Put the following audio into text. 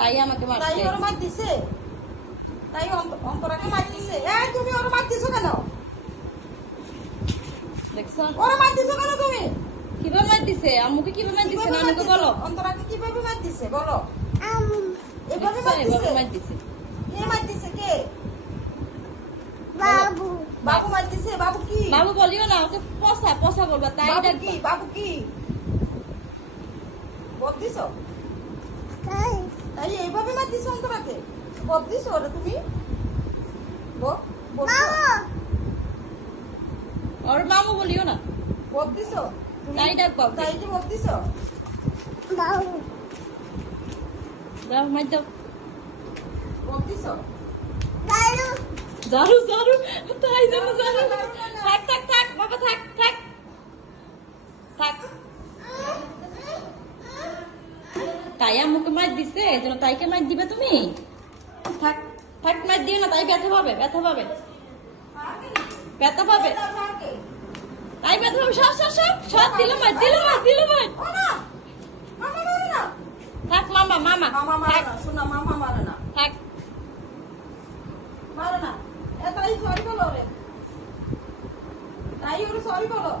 তাই আমাকে তাই মারছে। ওর মার দিছে, তাই অন্তরাকে মার দিছে। এই তুমি ওর মার দিছো কেন? দেখছো ওর মার দিছো কেন তুমি? কিভাবে মার দিছে? আম্মুকে কিভাবে মার দিছে? নানুকে বলো। অন্তরাকে কিভাবে মার দিছে বলো? এভাবে দেখছো মার দিছে? এভাবে মার দিছে। কে মার দিছে? কে? বাবু বাবু মার দিছে। বাবু কি? বাবু বলিও না, ওকে পচা পচা বলবা, তাই বাবু ডাকবা। কি? বাবু কি? বদ দিছো? তাই তাই এইভাবে মার দিছো অন্তরাকে? বদ দিছো ওরে তুমি? বলছো? ওর মামু বলিও না, বদ দিছো তুমি? তাই ডাকবা ওকে। তাই যে বদ দিছো? বাবু দাও মার দাও। বদ দিছো? দাদু জারু জারু, তাই যেন জারু। থাক থাক থাক বাবা, থাক থাক থাক। তাই আম্মুকে মার দিছে, যেন তাইকে মার দিবে তুমি? থাক থাক, মার দিও না, তাই ব্যথা পাবে, ব্যথা পাবে, ব্যথা পাবে, তাই ব্যথা পাবে। সব সব সব সব, দিল মার, দিল মার, দিল মার। ও না, মামা মারে না। থাক মামা, মামা মামা মারে থাক না, শোনা, মামা মারে না, থাক। মারে না। এ তাই সরি বলো রে, তাই ওরে সরি বলো।